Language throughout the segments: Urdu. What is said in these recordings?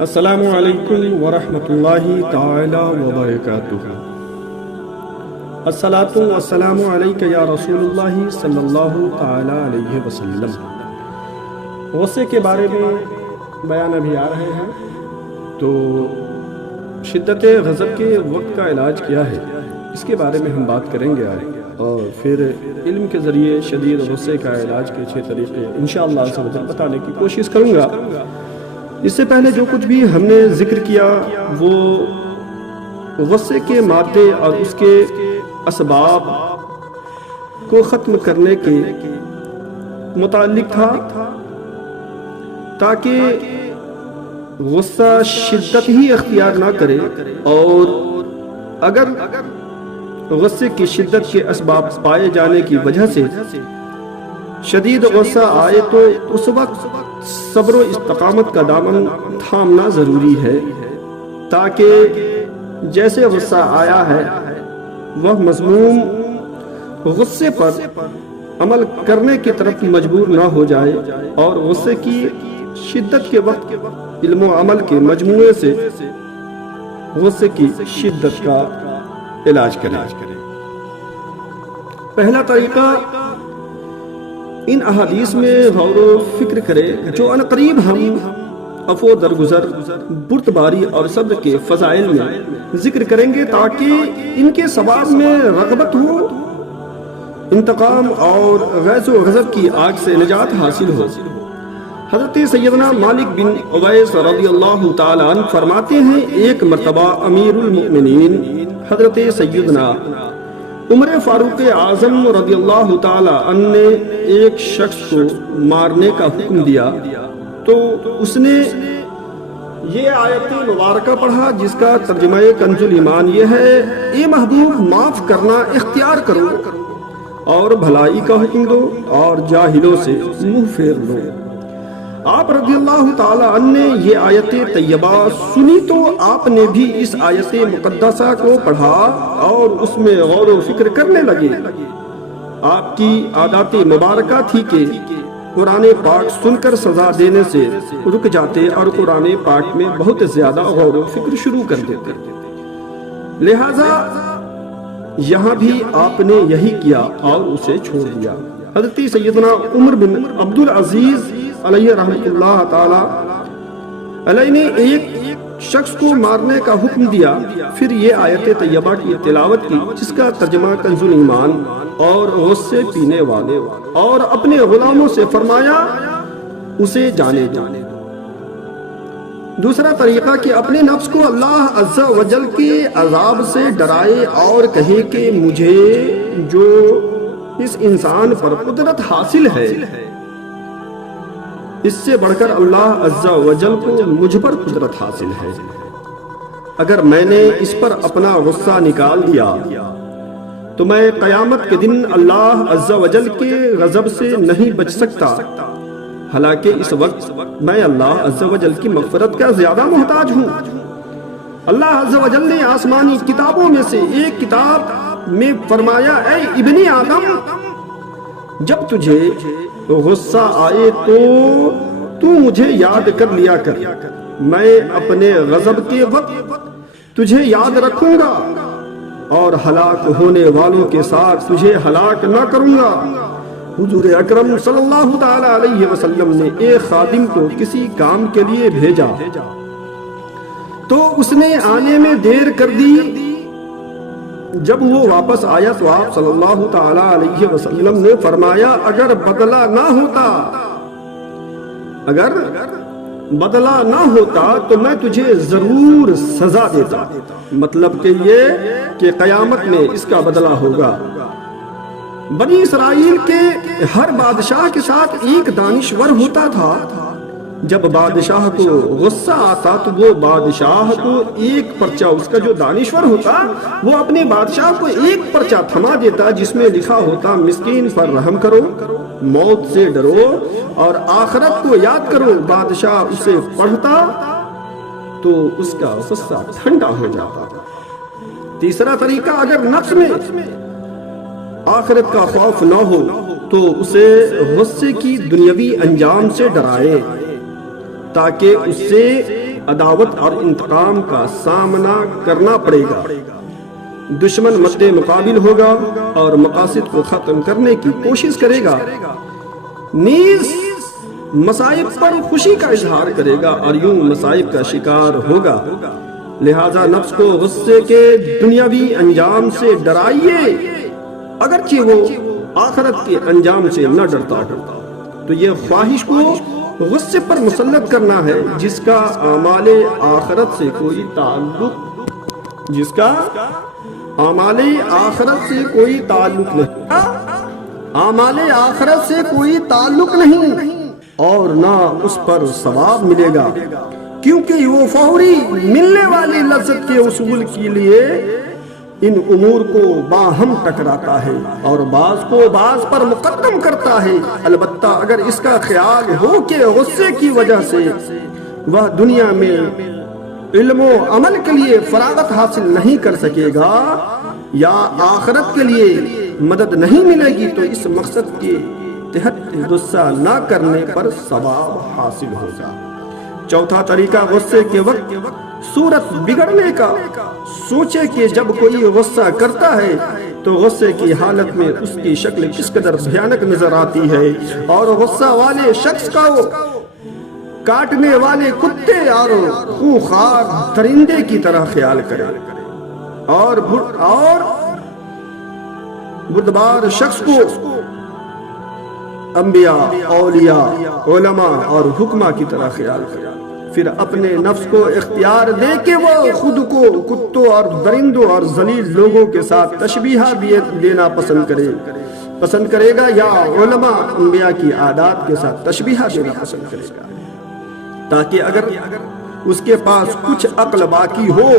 السلام علیکم ورحمۃ اللہ تعالی وبرکاتہ۔ الصلاۃ والسلام علیک یا رسول اللہ صلی اللہ تعالی علیہ وسلم۔ غصے کے بارے میں بیان ابھی آ رہے ہیں، تو شدت غضب کے وقت کا علاج کیا ہے اس کے بارے میں ہم بات کریں گے آج، اور پھر علم کے ذریعے شدید غصے کا علاج کے 6 طریقے انشاءاللہ عز و جل بتانے کی کوشش کروں گا۔ اس سے پہلے جو کچھ بھی ہم نے ذکر کیا وہ غصے کے مادے اور اس کے اسباب کو ختم کرنے کے متعلق تھا، تاکہ غصہ شدت ہی اختیار نہ کرے، اور اگر غصے کی شدت کے اسباب پائے جانے کی وجہ سے شدید غصہ آئے تو اس وقت صبر و استقامت کا دامن تھامنا ضروری ہے، تاکہ جیسے غصہ آیا ہے وہ مذموم غصے پر عمل کرنے کی طرف مجبور نہ ہو جائے، اور غصے کی شدت کے وقت علم و عمل کے مجموعے سے غصے کی شدت کا علاج کریں۔ پہلا طریقہ، ان احادیث میں غور و فکر کرے جو عنقریب ہم عفو درگزر، بردباری اور صبر کے فضائل میں ذکر کریں گے، تاکہ ان کے ثواب میں رغبت ہو، انتقام اور غیظ و غضب کی آگ سے نجات حاصل ہو۔ حضرت سیدنا مالک بن اویس رضی اللہ تعالی عنہ فرماتے ہیں، ایک مرتبہ امیر المؤمنین حضرت سیدنا عمر فاروق اعظم رضی اللہ تعالی عنہ نے ایک شخص کو مارنے کا حکم دیا، تو اس نے یہ آیت مبارکہ پڑھا جس کا ترجمہ کنز الایمان یہ ہے، اے محبوب معاف کرنا اختیار کرو اور بھلائی کا حکم دو اور جاہلوں سے منہ پھیر لو۔ آپ رضی اللہ تعالی عنہ نے یہ آیت طیبہ سنی تو آپ نے بھی اس آیت مقدسہ کو پڑھا اور اس میں غور و فکر کرنے لگے۔ آپ کی عادت مبارکہ تھی کہ قرآن پاک سن کر سزا دینے سے رک جاتے اور قرآن پاک میں بہت زیادہ غور و فکر شروع کر دیتے، لہذا یہاں بھی آپ نے یہی کیا اور اسے چھوڑ دیا۔ حضرت سیدنا عمر بن عبدالعزیز علیہ رحمۃ اللہ تعالی علیہ نے ایک شخص کو مارنے کا حکم دیا، پھر یہ آیت طیبہ کی تلاوت کی جس کا ترجمہ کنز الایمان اور غصے پینے والے، اور اپنے غلاموں سے فرمایا اسے جانے دو۔ دوسرا طریقہ کہ اپنے نفس کو اللہ عز و جل کے عذاب سے ڈرائے اور کہے کہ مجھے جو اس انسان پر قدرت حاصل ہے اس سے بڑھ کر اللہ عز و جل کو مجھ پر قدرت حاصل ہے، اگر میں نے اس پر اپنا غصہ نکال دیا تو میں قیامت کے دن اللہ عز و جل کے غضب سے نہیں بچ سکتا، حالانکہ اس وقت میں اللہ عز و جل کی مغفرت کا زیادہ محتاج ہوں۔ اللہ عز و جل نے آسمانی کتابوں میں سے ایک کتاب میں فرمایا، اے ابن آدم، جب تجھے غصہ آئے تو مجھے یاد کر لیا کر، میں اپنے غضب کے وقت تجھے یاد رکھوں گا اور ہلاک ہونے والوں کے ساتھ تجھے ہلاک نہ کروں گا۔ حضور اکرم صلی اللہ تعالی علیہ وسلم نے ایک خادم کو کسی کام کے لیے بھیجا تو اس نے آنے میں دیر کر دی، جب وہ واپس آیا تو آپ صلی اللہ تعالی علیہ وسلم نے فرمایا، اگر بدلہ نہ ہوتا تو میں تجھے ضرور سزا دیتا، مطلب کہ یہ کہ قیامت میں اس کا بدلہ ہوگا۔ بنی اسرائیل کے ہر بادشاہ کے ساتھ ایک دانشور ہوتا تھا، جب بادشاہ کو غصہ آتا تو وہ بادشاہ کو ایک پرچہ، اس کا جو دانشور ہوتا وہ اپنے بادشاہ کو ایک پرچہ تھما دیتا جس میں لکھا ہوتا، مسکین پر رحم کرو، موت سے ڈرو اور آخرت کو یاد کرو۔ بادشاہ اسے پڑھتا تو اس کا غصہ ٹھنڈا ہو جاتا۔ تیسرا طریقہ، اگر نفس میں آخرت کا خوف نہ ہو تو اسے غصے کی دنیاوی انجام سے ڈرائے، تاکہ اس سے عداوت اور انتقام کا سامنا کرنا پڑے گا۔ دشمن مد مقابل ہوگا اور مقاصد کو ختم کرنے کی کوشش کرے گا، نیز مصائب پر خوشی کا اظہار کرے گا اور یوں مصائب کا شکار ہوگا۔ لہذا نفس کو غصے کے دنیاوی انجام سے ڈرائیے، اگرچہ وہ آخرت کے انجام سے نہ ڈرتا ہو۔ تو یہ خواہش کو غصے پر مسلط کرنا ہے جس کا اعمال آخرت سے کوئی تعلق نہیں اور نہ اس پر ثواب ملے گا، کیونکہ وہ فوری ملنے والی لذت کے حصول کے لیے ان امور کو باہم ٹکراتا ہے اور بعض کو بعض پر مقدم کرتا ہے۔ البتہ اگر اس کا خیال ہو کہ غصے کی وجہ سے وہ دنیا میں علم و عمل کے لیے فراغت حاصل نہیں کر سکے گا یا آخرت کے لیے مدد نہیں ملے گی، تو اس مقصد کے تحت غصہ نہ کرنے پر ثواب حاصل ہوگا۔ چوتھا طریقہ غصے کے وقت صورت بگڑنے کا۔ سوچے کہ جب کوئی غصہ کرتا ہے تو غصے کی حالت میں اس کی شکل کس قدر بھیانک نظر آتی ہے، اور غصہ والے شخص کا کاٹنے والے کتے اور خونخوار درندے کی طرح خیال کرے، اور بردبار شخص کو انبیاء، اولیاء، علماء اور حکماء کی طرح خیال کرے۔ پھر اپنے نفس کو اختیار دے کہ وہ خود کو کتوں اور درندوں اور ذلیل لوگوں کے ساتھ تشبیہ دینا پسند کرے گا یا علماء، انبیاء کی عادات کے ساتھ تشبیہ دینا پسند کرے گا، تاکہ اگر اس کے پاس کچھ عقل باقی ہو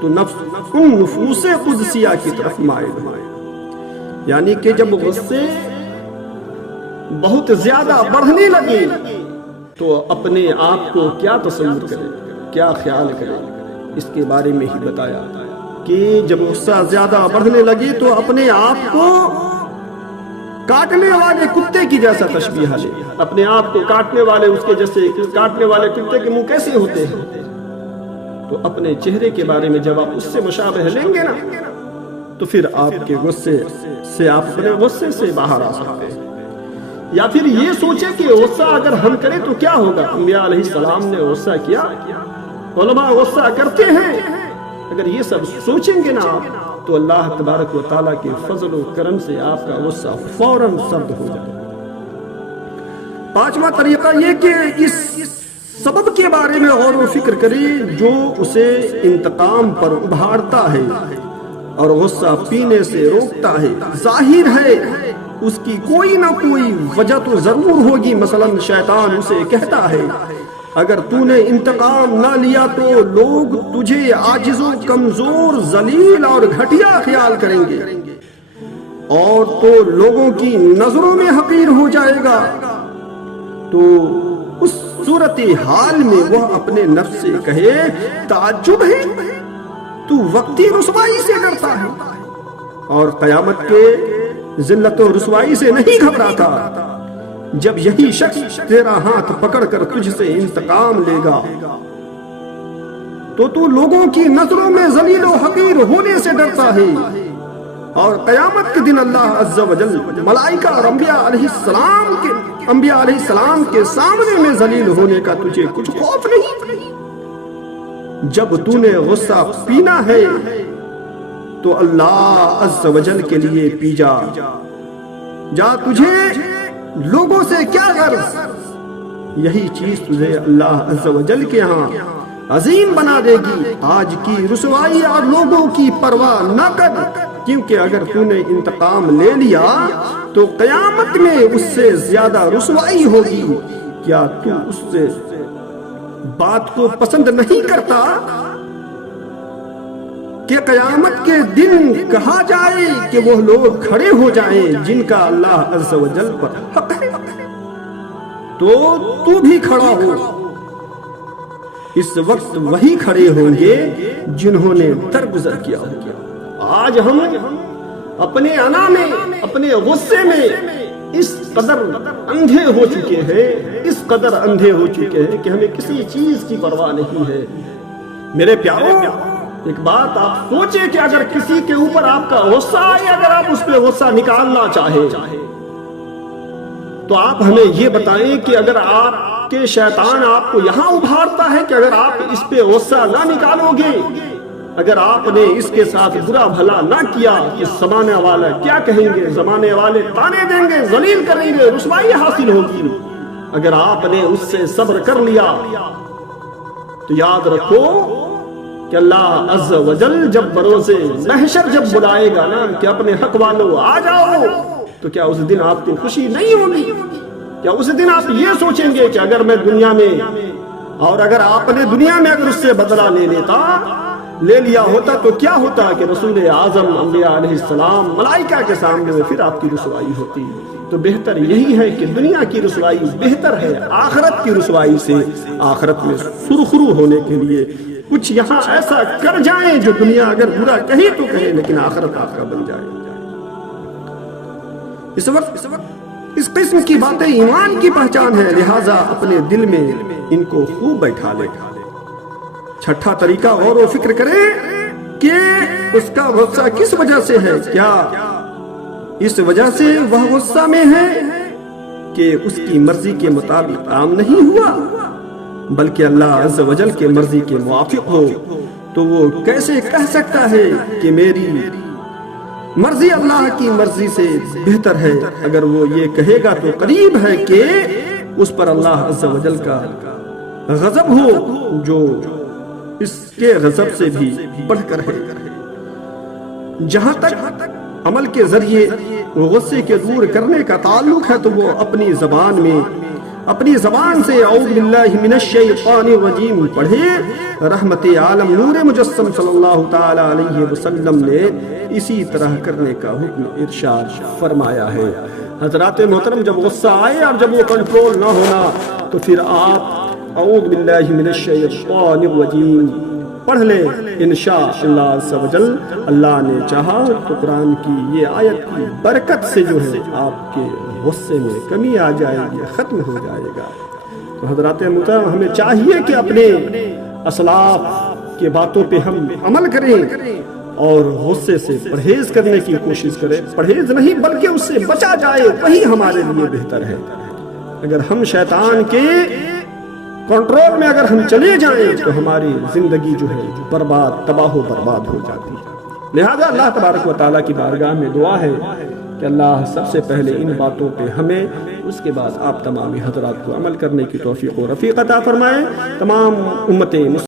تو نفس ان نفوس قدسیہ کی طرف مائل ہو۔ یعنی کہ جب غصے بہت زیادہ بڑھنے لگے تو اپنے آپ کو کیا تصور کرے، کیا خیال کرے، اس کے بارے میں ہی بتایا کہ جب غصہ زیادہ بڑھنے لگے تو اپنے آپ کو کاٹنے والے کتے کی جیسا تشبیہ لے۔ اپنے آپ کو کاٹنے والے اس کے جیسے، کاٹنے والے کتے کے منہ کیسے ہوتے ہیں؟ تو اپنے چہرے کے بارے میں جب آپ اس سے مشابہ لیں گے نا تو پھر آپ کے غصے سے، آپ اپنے غصے سے باہر آ سکتے ہیں۔ یا پھر یہ سوچے کہ غصہ اگر ہم کریں تو کیا ہوگا؟ انبیاء علیہ السلام نے غصہ کیا، علماء غصہ کرتے ہیں۔ اگر یہ سب سوچیں گے نا تو اللہ تبارک و تعالیٰ کے فضل و کرم سے آپ کا غصہ فوراً سرد ہو جائے۔ پانچواں طریقہ یہ کہ اس سبب کے بارے میں غور و فکر کرے جو اسے انتقام پر ابھارتا ہے اور غصہ پینے سے روکتا ہے۔ ظاہر ہے اس کی کوئی نہ کوئی وجہ تو ضرور ہوگی۔ مثلا شیطان اسے کہتا ہے اگر تو نے انتقام نہ لیا تو لوگ تجھے عاجز و کمزور، ذلیل اور گھٹیا خیال کریں گے اور تو لوگوں کی نظروں میں حقیر ہو جائے گا۔ تو اس صورتحال میں وہ اپنے نفس سے کہے تعجب ہے تو وقتی رسوائی سے ڈرتا ہے اور قیامت کے ذلت و رسوائی سے نہیں گھبراتا۔ جب یہی شخص تیرا ہاتھ پکڑ کر تجھ سے انتقام لے گا تو لوگوں کی نظروں میں ذلیل و حقیر ہونے سے ڈرتا ہے، اور قیامت کے دن اللہ عز و جل ملائکہ اور انبیاء علیہ السلام کے سامنے میں ذلیل ہونے کا تجھے کچھ خوف نہیں۔ جب تو نے غصہ پینا ہے تو اللہ عز و جل کے لیے پی جا تجھے لوگوں سے کیا غرض؟ یہی چیز تجھے اللہ عز و جل کے ہاں عظیم بنا دے گی۔ آج کی رسوائی اور لوگوں کی پرواہ نہ کر، کیونکہ اگر تو نے انتقام لے لیا تو قیامت میں اس سے زیادہ رسوائی ہوگی۔ کیا تو اس سے بات کو پسند نہیں کرتا کہ قیامت کے دن کہا جائے کہ وہ لوگ کھڑے ہو جائیں جن کا اللہ عز و جل پر حق ہے، تو بھی کھڑا ہو۔ اس وقت وہی کھڑے ہوں گے جنہوں نے درگزر کیا ہوگا۔ آج ہم اپنے انا میں، اپنے غصے میں اس قدر اندھے ہو چکے ہیں، اس اس قدر اندھے ہو چکے ہیں کہ ہمیں کسی چیز کی پرواہ نہیں ہے۔ میرے پیاروں، ایک بات آپ سوچیں کہ اگر کسی کے اوپر آپ کا غصہ آئے، اگر آپ اس پہ غصہ نکالنا چاہیں تو آپ ہمیں یہ بتائیں کہ اگر آپ کے شیطان آپ کو یہاں ابھارتا ہے کہ اگر آپ اس پہ غصہ نہ نکالو گے، اگر آپ نے اس کے ساتھ برا بھلا نہ کیا، اس زمانے والے کیا کہیں گے، زمانے والے طانے دیں گے، ذلیل کریں گے، رسوائی حاصل ہوگی۔ اگر آپ نے اس سے صبر کر لیا تو یاد رکھو کہ اللہ عز و جل جب بروزے محشر جب بلائے گا نا کہ اپنے حق والوں آ جاؤ، تو کیا اس دن آپ کو خوشی نہیں ہوگی؟ کیا اس دن آپ یہ سوچیں گے کہ اگر میں دنیا میں، اور اگر آپ نے دنیا میں اگر اس سے بدلہ لے لیا ہوتا تو کیا ہوتا کہ رسول اعظم انبیاء علیہ السلام ملائکہ کے سامنے پھر آپ کی رسوائی ہوتی؟ تو بہتر یہی ہے کہ دنیا کی رسوائی بہتر ہے آخرت کی رسوائی سے۔ آخرت میں سرخرو ہونے کے لیے کچھ یہاں ایسا کر جائیں جو دنیا اگر برا کہے تو کہے، لیکن آخرت آپ کا بن جائے۔ اس وقت اس قسم کی باتیں ایمان کی پہچان ہے، لہٰذا اپنے دل میں ان کو خوب بیٹھا لے۔ چھٹا طریقہ غور و فکر کرے کہ اس کا غصہ کس وجہ سے ہے۔ کیا اس وجہ سے وہ غصہ میں ہے کہ اس کی مرضی کے مطابق کام نہیں ہوا، بلکہ اللہ عز و جل کے مرضی کے موافق ہو، تو وہ کیسے کہہ سکتا ہے کہ میری مرضی اللہ کی مرضی سے بہتر ہے؟ اگر وہ یہ کہے گا تو قریب ہے کہ اس پر اللہ عز و جل کا غضب ہو، جو اس کے غضب سے بھی بڑھ کر ہے۔ جہاں تک عمل کے ذریعے غصے کے دور کرنے کا تعلق ہے تو وہ اپنی زبان سے اعوذ باللہ من الشیطان الرجیم پڑھے۔ رحمت عالم نور مجسم صلی اللہ تعالی علیہ وسلم نے اسی طرح کرنے کا حکم ارشاد فرمایا ہے۔ حضرات محترم، جب غصہ آئے اور جب وہ کنٹرول نہ ہونا تو پھر آپ اعوذ باللہ من الشیطان الرجیم پڑھ لیں۔ انشاءاللہ عز و جل اللہ نے چاہا تو قرآن کی یہ آیت کی برکت سے جو ہے آپ کے غصے میں کمی آ جائے گی، ختم ہو جائے گا۔ تو حضرات محترم، ہمیں چاہیے کہ اپنے اسلاف کے باتوں پہ ہم عمل کریں اور غصے سے پرہیز کرنے کی کوشش کریں۔ پرہیز نہیں بلکہ اس سے بچا جائے، وہی ہمارے لیے بہتر ہے۔ اگر ہم شیطان کے کنٹرول میں اگر ہم چلے جائیں تو ہماری زندگی جو ہے برباد، تباہ و برباد ہو جاتی ہے۔ لہذا اللہ تبارک و تعالیٰ کی بارگاہ میں دعا ہے کہ اللہ سب سے پہلے ان باتوں پہ ہمیں، اس کے بعد آپ تمام حضرات کو عمل کرنے کی توفیق و رفیق عطا فرمائے۔ تمام امت